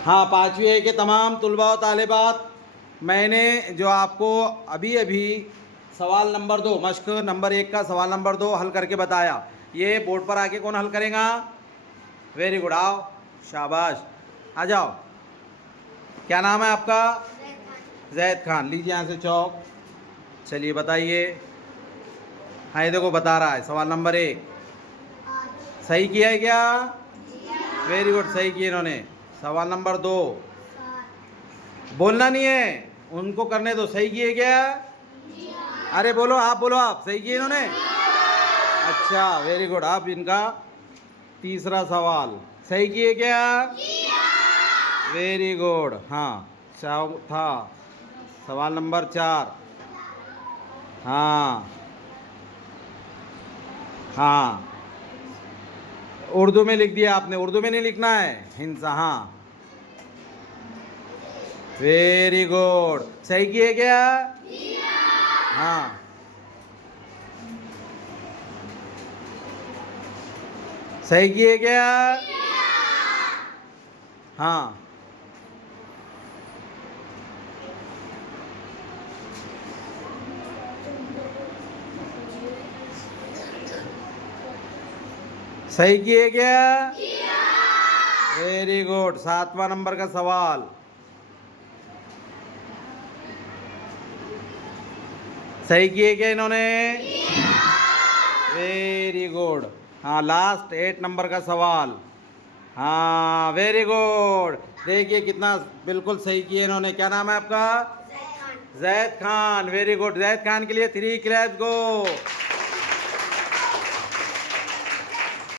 हाँ, पाँचवीं ए के तमाम तुलबा और तालिबात, मैंने जो आपको अभी अभी सवाल नंबर 2 मश्क नंबर 1 का सवाल नंबर 2 हल करके बताया, ये बोर्ड पर आके कौन हल करेगा? वेरी गुड, आओ, शाबाश, आ जाओ। क्या नाम है आपका? जैद खान। लीजिए यहाँ से चौक। चलिए बताइए। हाँ, ये देखो बता रहा है सवाल नंबर 1 सही किया है क्या? वेरी गुड, सही किया इन्होंने। सवाल नंबर 2 बोलना नहीं है, उनको करने दो। सही किए क्या? अरे बोलो, आप बोलो, आप सही किए इन्होंने। अच्छा, वेरी गुड। आप इनका तीसरा सवाल सही किए क्या? Very good. हाँ, चौथा सवाल नंबर 4। हाँ हाँ, उर्दू में लिख दिया आपने, उर्दू में नहीं लिखना है, हिंसा। हाँ, वेरी गुड, सही किए क्या? हाँ, सही किए क्या? हाँ, सही किए क्या? Very good. 7वां नंबर का सवाल सही किए क्या इन्होंने? Very good. हाँ, लास्ट 8 नंबर का सवाल। हाँ, वेरी गुड। देखिए कितना बिल्कुल सही किए इन्होंने। क्या नाम है आपका? जैद खान। वेरी गुड, जैद खान के लिए 3 क्लैप्स गो।